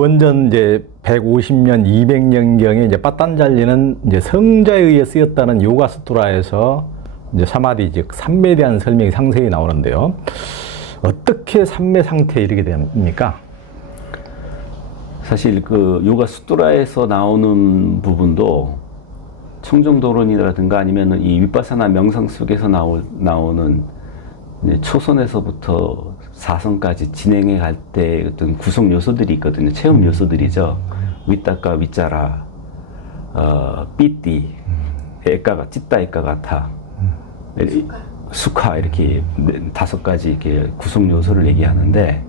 기원전 이제 150년, 200년경에 이제 빠딴잘리는 이제 성자에 의해 쓰였다는 요가수트라에서 이제 사마디 즉 삼매에 대한 설명이 상세히 나오는데요. 어떻게 삼매 상태에 이르게 됩니까? 사실 그 요가 수트라에서 나오는 부분도 청정도론이라든가 아니면 이 윗바사나 명상 속에서 나오는 초선에서부터 사선까지 진행해 갈 때 어떤 구성 요소들이 있거든요. 체험 요소들이죠. 윗다까 윗자라, 삐띠, 에까가 찢다 에까가타, 수카 이렇게 5가지 이렇게 구성 요소를 얘기하는데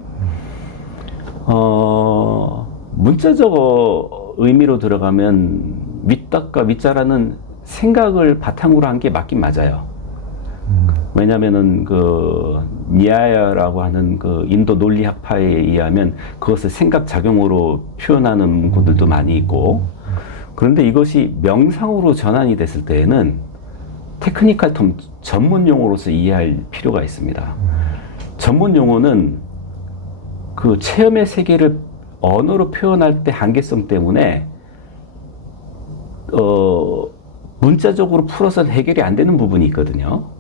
문자적 의미로 들어가면 윗다까 윗자라는 생각을 바탕으로 한 게 맞긴 맞아요. 왜냐면은 그 니아야라고 하는 그 인도 논리학파에 의하면 그것을 생각 작용으로 표현하는 문구들도 많이 있고, 그런데 이것이 명상으로 전환이 됐을 때에는 테크니컬 텀 전문 용어로서 이해할 필요가 있습니다. 전문 용어는 그 체험의 세계를 언어로 표현할 때 한계성 때문에 문자적으로 풀어서는 해결이 안 되는 부분이 있거든요.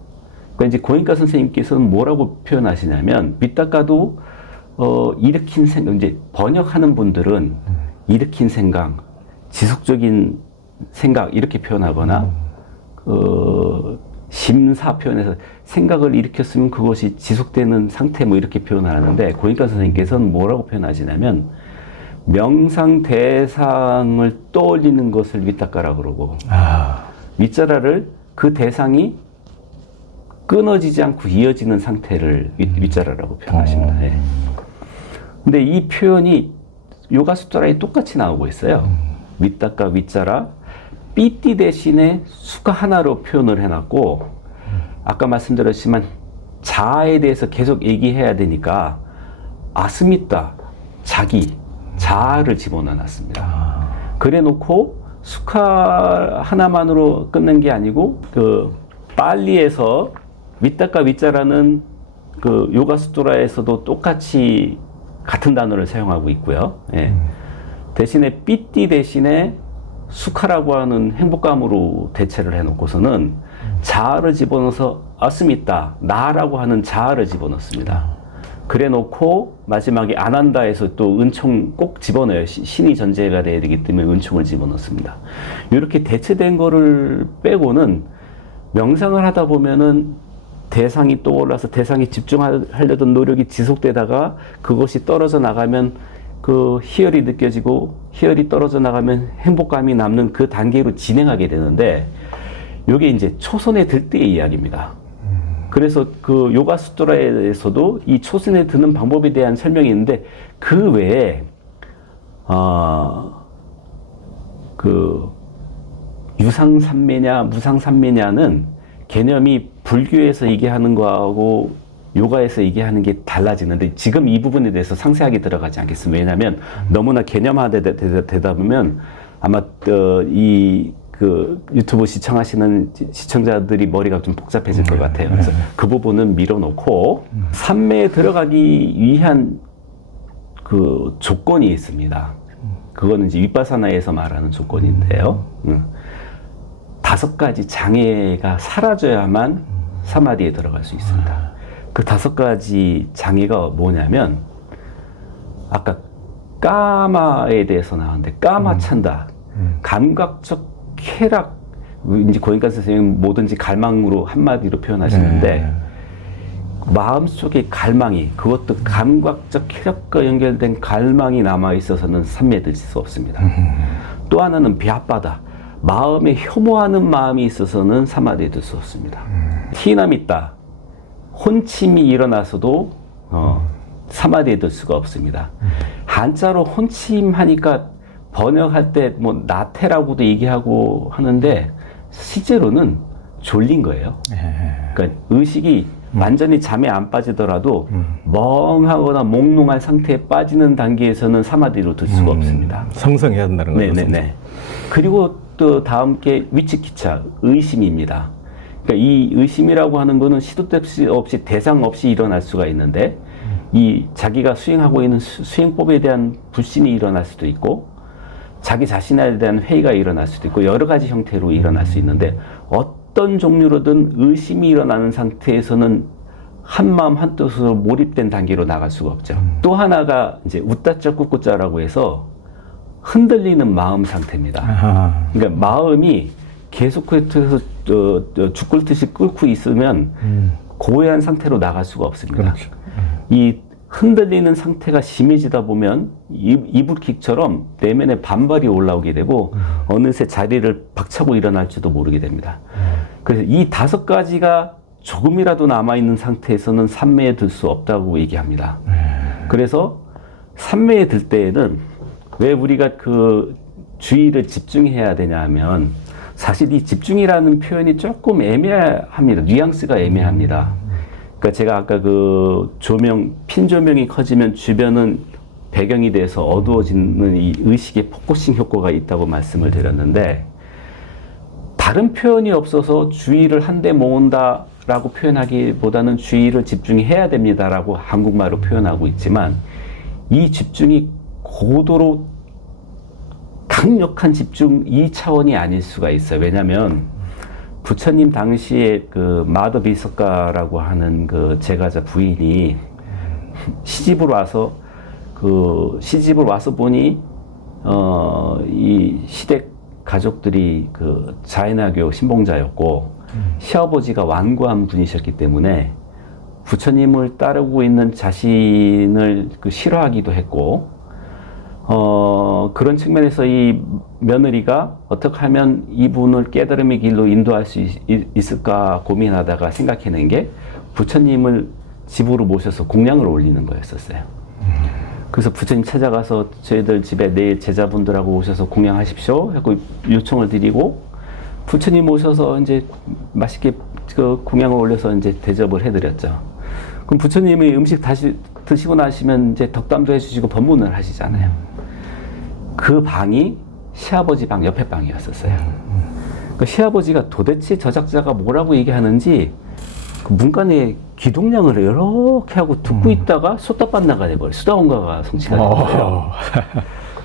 그러니까 이제 고인가 선생님께서는 뭐라고 표현하시냐면 윗다까도 일으킨 생각, 이제 번역하는 분들은 일으킨 생각, 지속적인 생각 이렇게 표현하거나 심사 표현해서 생각을 일으켰으면 그것이 지속되는 상태 뭐 이렇게 표현하는데 고인가 선생님께서는 뭐라고 표현하시냐면 명상 대상을 떠올리는 것을 윗다까라고 그러고 윗자라를 그 대상이 끊어지지 않고 이어지는 상태를 윗자라라고 표현하십니다. 네. 근데 이 표현이 요가 수트라에 똑같이 나오고 있어요. 윗다까 윗자라 삐띠 대신에 수가 하나로 표현을 해놨고, 아까 말씀드렸지만 자아에 대해서 계속 얘기해야 되니까 아스미타 자기 자아를 집어넣어놨습니다. 그래 놓고 수카 하나만으로 끝낸 게 아니고 그 빨리에서 윗다까 윗자라는 그 요가 수트라에서도 똑같이 같은 단어를 사용하고 있고요. 예. 대신에 삐띠 대신에 수카라고 하는 행복감으로 대체를 해놓고서는 자아를 집어넣어서 아스미타 나라고 하는 자아를 집어넣습니다. 그래 놓고 마지막에 아난다에서 또 은총 꼭 집어넣어요. 신이 전제가 돼야 되기 때문에 은총을 집어넣습니다. 이렇게 대체된 거를 빼고는 명상을 하다 보면은 대상이 떠올라서 대상이 집중하려던 노력이 지속되다가 그것이 떨어져 나가면 그 희열이 느껴지고 희열이 떨어져 나가면 행복감이 남는 그 단계로 진행하게 되는데, 이게 이제 초선에 들 때의 이야기입니다. 그래서 그 요가 수트라에서도 이 초선에 드는 방법에 대한 설명이 있는데, 그 외에 그 유상삼매냐 무상삼매냐는 개념이 불교에서 얘기하는 거하고 요가에서 얘기하는 게 달라지는데, 지금 이 부분에 대해서 상세하게 들어가지 않겠습니다. 왜냐하면 너무나 개념화되다 보면 아마 이 그 유튜브 시청하시는 시청자들이 머리가 좀 복잡해질 것 같아요. 그래서 그 부분은 밀어놓고 삼매에 들어가기 위한 그 조건이 있습니다. 그거는 이제 윗바사나에서 말하는 조건인데요. 5가지 장애가 사라져야만 사마디에 들어갈 수 있습니다. 그 5가지 장애가 뭐냐면, 아까 까마에 대해서 나왔는데 까마 찬다, 감각적 쾌락, 이제 고인가 선생님 뭐든지 갈망으로 한마디로 표현하시는데 마음속에 갈망이, 그것도 감각적 쾌락과 연결된 갈망이 남아 있어서는 삼매에 들 수 없습니다. 또 하나는 비압바다, 마음에 혐오하는 마음이 있어서는 사마디에 들 수 없습니다. 티나밌다, 혼침이 일어나서도 사마디에 들 수가 없습니다. 한자로 혼침하니까 번역할 때 뭐 나태라고도 얘기하고 하는데 실제로는 졸린 거예요. 그러니까 의식이 완전히 잠에 안 빠지더라도 멍하거나 몽롱한 상태에 빠지는 단계에서는 사마디로 들 수가 없습니다. 성성해야 된다는 거죠. 네네네. 그리고 또 다음 게 위치키차, 의심입니다. 그러니까 이 의심이라고 하는 거는 시도 때도 없이 대상 없이 일어날 수가 있는데, 이 자기가 수행하고 있는 수행법에 대한 불신이 일어날 수도 있고 자기 자신에 대한 회의가 일어날 수도 있고 여러 가지 형태로 일어날 수 있는데 어떤 종류로든 의심이 일어나는 상태에서는 한마음 한뜻으로 몰입된 단계로 나갈 수가 없죠. 또 하나가 이제 웃다짜 꿋꿋자라고 해서 흔들리는 마음 상태입니다. 아하. 그러니까 마음이 계속해서 죽글듯이 끓고 있으면 고요한 상태로 나갈 수가 없습니다. 그렇죠. 이 흔들리는 상태가 심해지다 보면 이불킥처럼 내면에 반발이 올라오게 되고 어느새 자리를 박차고 일어날지도 모르게 됩니다. 그래서 이 5가지가 조금이라도 남아있는 상태에서는 삼매에 들 수 없다고 얘기합니다. 그래서 삼매에 들 때에는 왜 우리가 그 주의를 집중해야 되냐 하면 사실 이 집중이라는 표현이 조금 애매합니다. 뉘앙스가 애매합니다. 그러니까 제가 아까 그 조명, 핀 조명이 커지면 주변은 배경이 돼서 어두워지는 이 의식의 포커싱 효과가 있다고 말씀을 드렸는데 다른 표현이 없어서 주의를 한데 모은다라고 표현하기보다는 주의를 집중해야 됩니다라고 한국말로 표현하고 있지만 이 집중이 고도로 강력한 집중 이 차원이 아닐 수가 있어요. 왜냐하면 부처님 당시에 그 마더 비석가라고 하는 그 제가자 부인이 시집을 와서 보니 이 시댁 가족들이 그 자이나교 신봉자였고 시아버지가 완고한 분이셨기 때문에 부처님을 따르고 있는 자신을 싫어하기도 했고 그런 측면에서 이 며느리가 어떻게 하면 이분을 깨달음의 길로 인도할 수 있을까 고민하다가 생각해낸 게 부처님을 집으로 모셔서 공양을 올리는 거였었어요. 그래서 부처님 찾아가서 저희들 집에 내일 제자분들하고 오셔서 공양하십시오 하고 요청을 드리고 부처님 오셔서 이제 맛있게 그 공양을 올려서 이제 대접을 해드렸죠. 그럼 부처님이 음식 다시 드시고 나시면 이제 덕담도 해주시고 법문을 하시잖아요. 그 방이 시아버지 방 옆에 방이었었어요. 그 시아버지가 도대체 저작자가 뭐라고 얘기하는지 그 문간에 기동량을 이렇게 하고 듣고 있다가 소따빤나가 돼버려요. 수다원가가 성취가 돼버려요.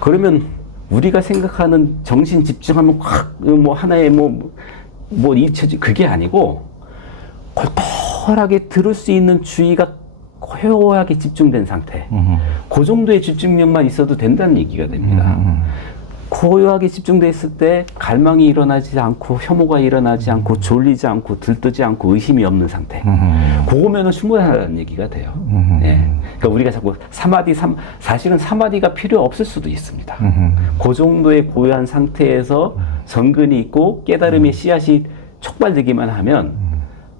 그러면 우리가 생각하는 정신 집중하면 확 뭐 하나의 뭐 잊혀지 그게 아니고 골똘하게 들을 수 있는 주의가 고요하게 집중된 상태. 그 정도의 집중력만 있어도 된다는 얘기가 됩니다. 고요하게 집중돼 있을 때 갈망이 일어나지 않고 혐오가 일어나지 않고 졸리지 않고 들뜨지 않고 의심이 없는 상태. 그거면은 충분하다는 얘기가 돼요. 네. 그러니까 우리가 자꾸 사실은 사마디가 필요 없을 수도 있습니다. 그 정도의 고요한 상태에서 정근이 있고 깨달음의 씨앗이 촉발되기만 하면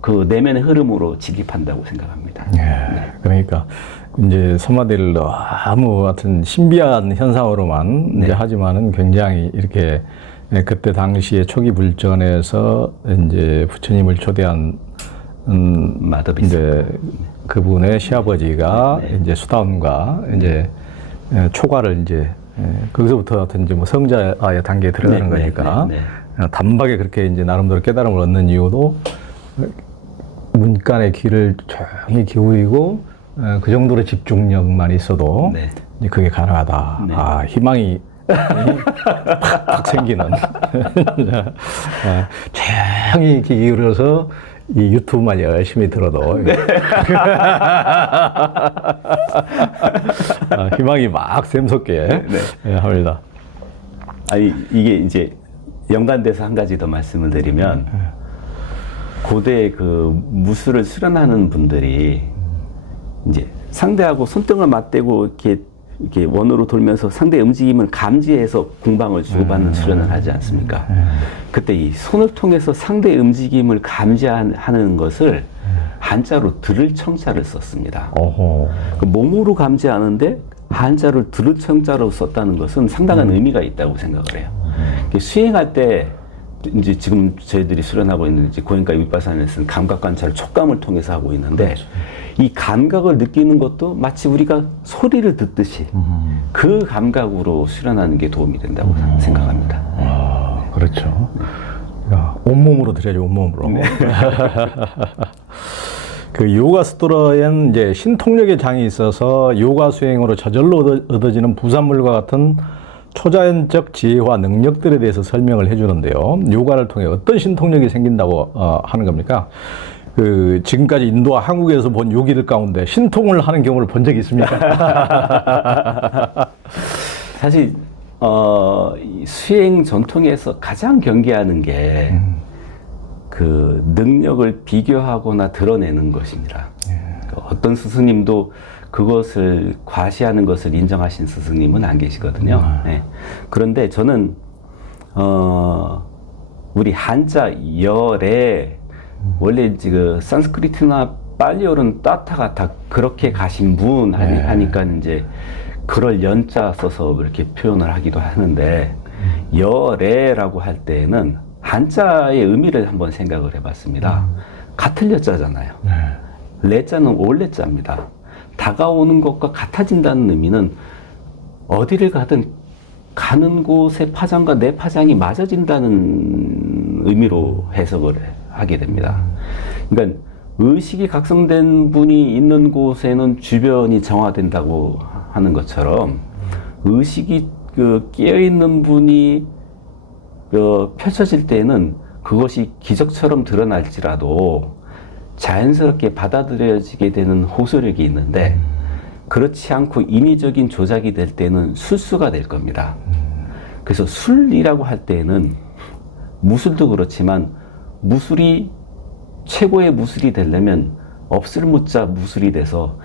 그 내면의 흐름으로 직입한다고 생각합니다. 네. 그러니까 이제 서마디를 너무 같은 신비한 현상으로만 네. 이제 하지만은 굉장히 이렇게 그때 당시에 초기 불전에서 이제 부처님을 초대한 마더비스. 이제 그분의 시아버지가 네. 이제 수다원과 이제 초과를 이제 거기서부터 어떤 이제 뭐 성자의 단계에 들어가는 네, 거니까 네, 단박에 그렇게 이제 나름대로 깨달음을 얻는 이유도 문간의 귀를 조용히 기울이고 그 정도로 집중력만 있어도 네. 이제 그게 가능하다. 네. 아, 희망이 팍 생기는. 조용히 귀 기울여서 이 유튜브만 열심히 들어도 희망이 막 샘솟게 합니다. 아니 이게 이제 연관돼서 한 가지 더 말씀을 드리면 고대 그 무술을 수련하는 분들이 이제 상대하고 손등을 맞대고 이렇게 원으로 돌면서 상대의 움직임을 감지해서 궁방을 주고받는 수련을 하지 않습니까? 그때 이 손을 통해서 상대의 움직임을 감지하는 것을 한자로 들을 청자를 썼습니다. 어허. 그 몸으로 감지하는데 한자를 들을 청자로 썼다는 것은 상당한 의미가 있다고 생각을 해요. 수행할 때 이제 지금 저희들이 수련하고 있는 이제 고행과 윗바사에서는 감각 관찰을 촉감을 통해서 하고 있는데 이 감각을 느끼는 것도 마치 우리가 소리를 듣듯이 그 감각으로 수련하는 게 도움이 된다고 생각합니다. 아, 그렇죠. 그러니까 온몸으로 들여야죠, 온몸으로. 그 요가 스토러엔 이제 신통력의 장이 있어서 요가 수행으로 저절로 얻어지는 부산물과 같은 초자연적 지혜와 능력들에 대해서 설명을 해주는데요. 요가를 통해 어떤 신통력이 생긴다고 하는 겁니까? 그 지금까지 인도와 한국에서 본 요기들 가운데 신통을 하는 경우를 본 적이 있습니까? 사실 이 수행 전통에서 가장 경계하는 게 그 능력을 비교하거나 드러내는 것입니다. 어떤 스승님도 그것을 과시하는 것을 인정하신 스승님은 안 계시거든요. 네. 그런데 저는 우리 한자 열에 원래 그 산스크리트나 빨리어는 따타가 다 그렇게 가신 분 하니까 이제 그럴 연자 써서 이렇게 표현을 하기도 하는데 열애라고 할 때에는 한자의 의미를 한번 생각을 해봤습니다. 같은 여자잖아요. 레자는 올레자입니다. 다가오는 것과 같아진다는 의미는 어디를 가든 가는 곳의 파장과 내 파장이 맞아진다는 의미로 해석을 하게 됩니다. 그러니까 의식이 각성된 분이 있는 곳에는 주변이 정화된다고 하는 것처럼 의식이 깨어있는 분이 펼쳐질 때는 그것이 기적처럼 드러날지라도 자연스럽게 받아들여지게 되는 호소력이 있는데 그렇지 않고 인위적인 조작이 될 때는 술수가 될 겁니다. 그래서 술이라고 할 때는 무술도 그렇지만 무술이 최고의 무술이 되려면 없을 묻자 무술이 돼서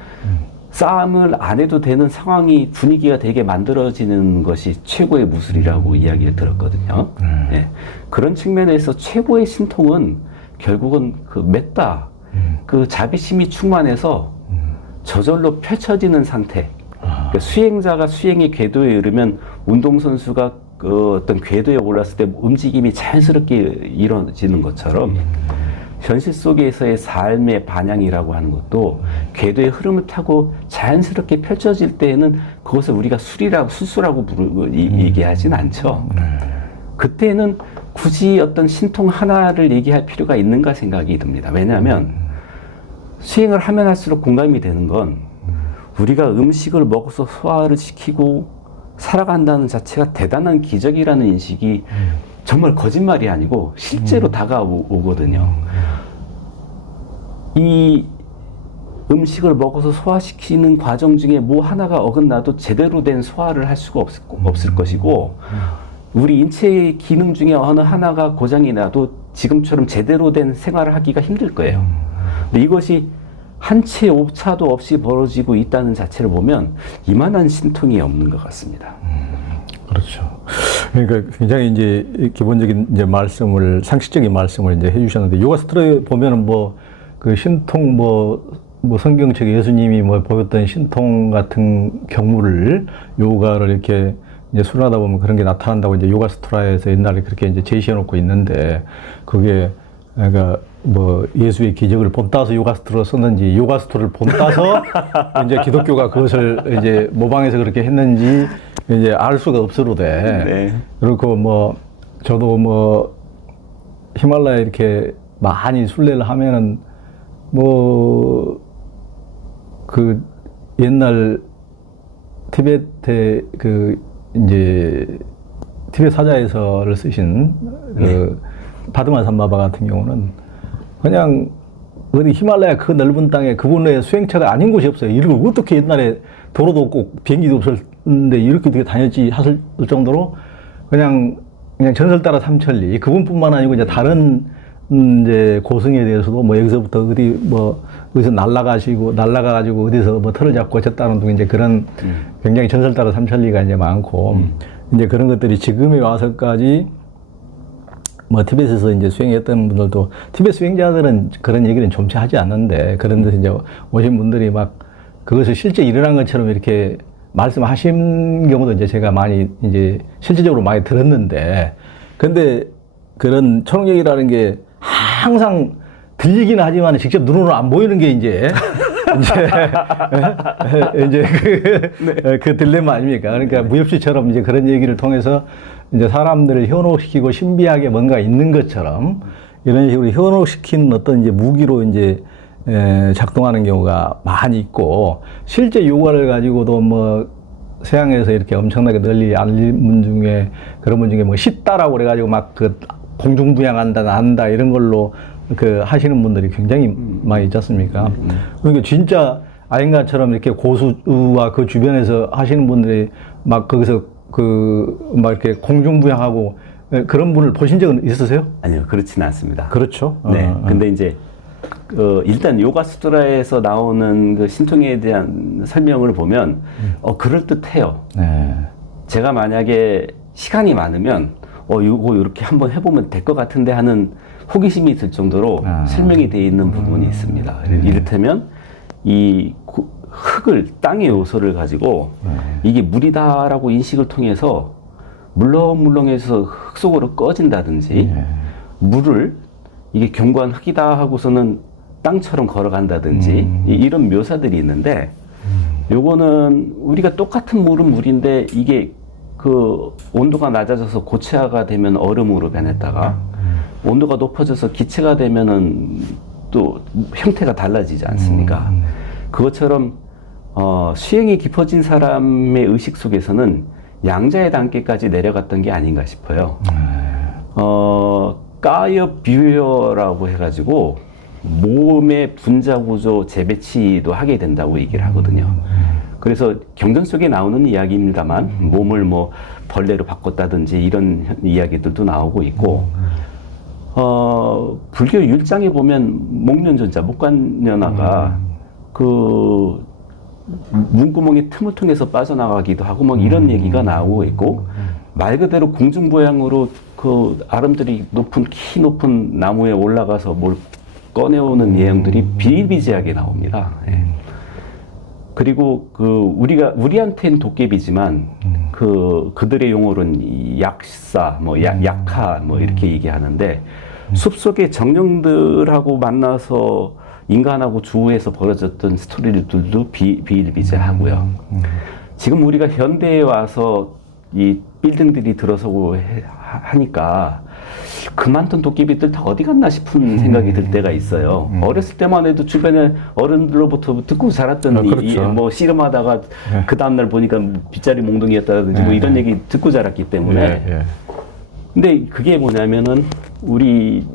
싸움을 안 해도 되는 상황이 분위기가 되게 만들어지는 것이 최고의 무술이라고 이야기를 들었거든요. 네. 그런 측면에서 최고의 신통은 결국은 그 맺다, 그 자비심이 충만해서 저절로 펼쳐지는 상태. 그러니까 수행자가 수행의 궤도에 이르면 운동선수가 그 어떤 궤도에 올랐을 때 움직임이 자연스럽게 이루어지는 것처럼 현실 속에서의 삶의 반향이라고 하는 것도 궤도의 흐름을 타고 자연스럽게 펼쳐질 때에는 그것을 우리가 술수라고 얘기하진 않죠. 그때는 굳이 어떤 신통 하나를 얘기할 필요가 있는가 생각이 듭니다. 왜냐하면 수행을 하면 할수록 공감이 되는 건 우리가 음식을 먹어서 소화를 시키고 살아간다는 자체가 대단한 기적이라는 인식이 정말 거짓말이 아니고 실제로 다가오거든요. 이 음식을 먹어서 소화시키는 과정 중에 뭐 하나가 어긋나도 제대로 된 소화를 할 수가 없을 것이고 우리 인체의 기능 중에 어느 하나가 고장이 나도 지금처럼 제대로 된 생활을 하기가 힘들 거예요. 근데 이것이 한 채 오차도 없이 벌어지고 있다는 자체를 보면 이만한 신통이 없는 것 같습니다. 그렇죠. 그러니까 굉장히 이제 기본적인 이제 말씀을 상식적인 말씀을 이제 해주셨는데 요가 스토리에 보면은 뭐 그 신통 뭐 성경책에 예수님이 뭐 보였던 신통 같은 경우를 요가를 이렇게 이제 수련하다 보면 그런 게 나타난다고 이제 요가 스토라에서 옛날에 그렇게 이제 제시해 놓고 있는데 그게 그러니까 뭐 예수의 기적을 본따서 요가 스토를 썼는지 요가 스토를 본따서 이제 기독교가 그것을 이제 모방해서 그렇게 했는지 이제 알 수가 없으로되 네. 그리고 뭐 저도 뭐 히말라야 이렇게 많이 순례를 하면은 뭐 그 옛날 티베트의 그 이제 티베트 사자에서를 쓰신 그 바드마 삼바바 같은 경우는 그냥 어디 히말라야 그 넓은 땅에 그분의 수행차가 아닌 곳이 없어요. 이걸 어떻게 옛날에 도로도 없고 비행기도 없었는데 이렇게 되게 다녔지 하실 정도로 그냥 전설 따라 삼천리 그분뿐만 아니고 이제 다른 이제 고승에 대해서도 뭐 여기서부터 어디 뭐 어디서 날라가가지고 어디서 뭐 털을 잡고 어쨌다는 등 이제 그런 굉장히 전설 따라 삼천리가 이제 많고 이제 그런 것들이 지금에 와서까지 뭐 티베트에서 이제 수행했던 분들도 티베트 수행자들은 그런 얘기는 좀치 하지 않는데 그런 데서 이제 오신 분들이 막 그것을 실제 일어난 것처럼 이렇게 말씀하신 경우도 이제 제가 많이 이제 실질적으로 많이 들었는데 근데 그런 초능력이라는 게 항상 들리기는 하지만 직접 눈으로 안 보이는 게 이제 그 딜레마 아닙니까? 그러니까 무협지처럼 이제 그런 얘기를 통해서 이제 사람들을 현혹시키고 신비하게 뭔가 있는 것처럼 이런 식으로 현혹시킨 어떤 이제 무기로 이제 작동하는 경우가 많이 있고, 실제 요가를 가지고도 뭐 서양에서 이렇게 엄청나게 널리 알린 분 중에, 그런 분 중에 뭐 쉽다라고 그래가지고 막 그 공중부양한다, 난다 이런 걸로 그 하시는 분들이 굉장히 많이 있지 않습니까? 그러니까 진짜 아인가처럼 이렇게 고수와 그 주변에서 하시는 분들이 막 거기서 막 이렇게 공중부양하고 그런 분을 보신 적은 있으세요? 아니요, 그렇지는 않습니다. 그렇죠. 네. 근데 이제 일단 요가 수트라에서 나오는 그 신통에 대한 설명을 보면 그럴듯해요. 네. 제가 만약에 시간이 많으면 이거 이렇게 한번 해보면 될 것 같은데 하는 호기심이 들 정도로 설명이 되어 있는 부분이 있습니다. 이를테면 이 흙을, 땅의 요소를 가지고 이게 물이다라고 인식을 통해서 물렁물렁해서 흙 속으로 꺼진다든지, 물을 이게 견고한 흙이다 하고서는 땅처럼 걸어간다든지 이런 묘사들이 있는데, 요거는 우리가 똑같은 물은 물인데 이게 그 온도가 낮아져서 고체화가 되면 얼음으로 변했다가 온도가 높아져서 기체가 되면은 또 형태가 달라지지 않습니까? 그것처럼 수행이 깊어진 사람의 의식 속에서는 양자의 단계까지 내려갔던 게 아닌가 싶어요. 까이어 뷰어라고 해가지고 몸의 분자 구조 재배치도 하게 된다고 얘기를 하거든요. 그래서 경전 속에 나오는 이야기입니다만 몸을 뭐 벌레로 바꿨다든지 이런 이야기들도 나오고 있고, 불교 율장에 보면 목련존자, 목간연화가 그 문구멍의 틈을 통해서 빠져나가기도 하고 막 이런 얘기가 나오고 있고, 말 그대로 공중부양으로 그 아름들이 키 높은 나무에 올라가서 뭘 꺼내오는 내용들이 비일비재하게 나옵니다. 예. 그리고 우리한테는 도깨비지만 그들의 용어로는 약사, 약하 이렇게 얘기하는데, 숲속의 정령들하고 만나서 인간하고 주위에서 벌어졌던 스토리들도 비일비재하고요. 지금 우리가 현대에 와서 이 빌딩들이 들어서고 하니까 그만둔 도깨비들 다 어디 갔나 싶은 생각이 들 때가 있어요. 어렸을 때만 해도 주변에 어른들로부터 듣고 자랐던 그렇죠. 씨름하다가 그 다음날 보니까 빗자리 몽둥이였다든지 이런 얘기 듣고 자랐기 때문에. 근데 그게 뭐냐면은 우리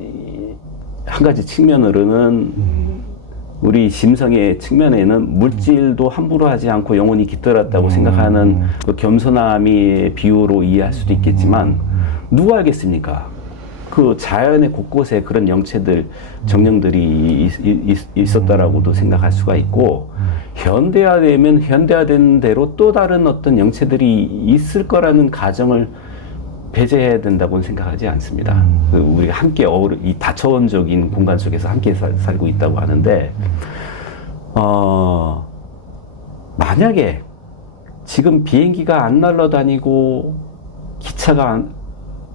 한 가지 측면으로는 우리 심성의 측면에는 물질도 함부로 하지 않고 영원히 깃들었다고 생각하는 그 겸손함의 비유로 이해할 수도 있겠지만, 누가 알겠습니까? 그 자연의 곳곳에 그런 영체들, 정령들이 있었다라고도 생각할 수가 있고, 현대화되면 현대화된 대로 또 다른 어떤 영체들이 있을 거라는 가정을 배제해야 된다고는 생각하지 않습니다. 우리가 함께 이 다차원적인 공간 속에서 함께 살고 있다고 하는데, 만약에 지금 비행기가 안 날아다니고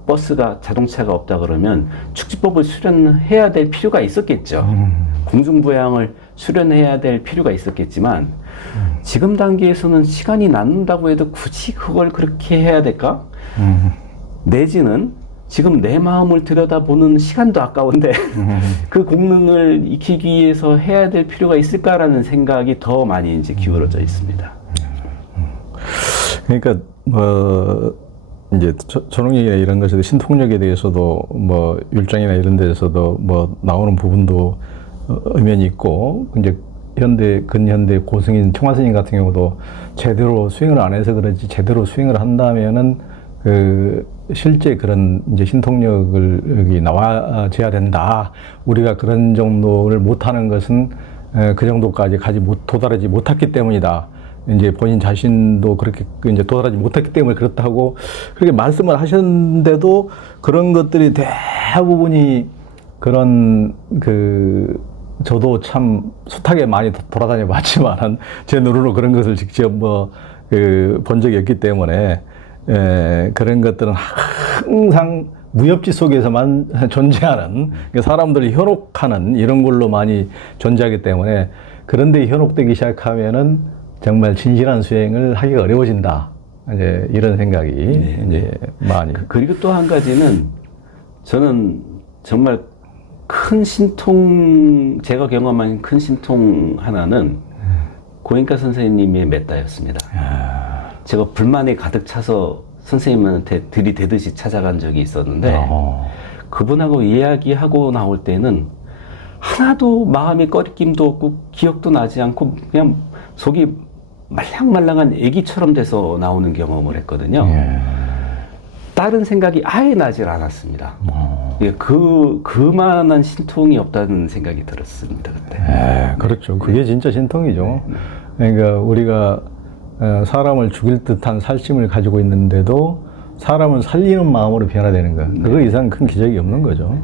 버스가, 자동차가 없다 그러면 축지법을 수련해야 될 필요가 있었겠죠. 공중부양을 수련해야 될 필요가 있었겠지만, 지금 단계에서는 시간이 남는다고 해도 굳이 그걸 그렇게 해야 될까? 내지는 지금 내 마음을 들여다보는 시간도 아까운데 그 공능을 익히기 위해서 해야 될 필요가 있을까라는 생각이 더 많이 이제 기울어져 있습니다. 그러니까 이제 전홍력이나 이런 것에도 신통력에 대해서도 율장이나 이런 데서도 나오는 부분도 의면이 있고, 이제 근현대 고승인 청화스님 같은 경우도 제대로 수행을 안 해서 그런지 제대로 수행을 한다면은 실제 그런 이제 신통력을 여기 나와줘야 된다. 우리가 그런 정도를 못하는 것은 그 정도까지 도달하지 못했기 때문이다. 이제 본인 자신도 그렇게 이제 도달하지 못했기 때문에 그렇다고 그렇게 말씀을 하셨는데도, 그런 것들이 대부분이 그런 저도 참 숱하게 많이 돌아다녀 봤지만 제 눈으로 그런 것을 직접 본 적이 없기 때문에, 그런 것들은 항상 무협지 속에서만 존재하는, 사람들이 현혹하는 이런 걸로 많이 존재하기 때문에, 그런데 현혹되기 시작하면은 정말 진실한 수행을 하기가 어려워진다. 이제 이런 생각이 이제 많이. 그리고 또 한 가지는 저는 정말 큰 신통, 제가 경험한 큰 신통 하나는 고인과 선생님의 메따였습니다. 제가 불만이 가득 차서 선생님한테 들이대듯이 찾아간 적이 있었는데 그분하고 이야기하고 나올 때는 하나도 마음의 꺼리낌도 없고 기억도 나지 않고 그냥 속이 말랑말랑한 애기처럼 돼서 나오는 경험을 했거든요. 다른 생각이 아예 나질 않았습니다. 그만한 신통이 없다는 생각이 들었습니다, 그때. 그렇죠. 그게 진짜 신통이죠. 그러니까 우리가 사람을 죽일 듯한 살심을 가지고 있는데도 사람을 살리는 마음으로 변화되는 것. 그거 이상 큰 기적이 없는 거죠.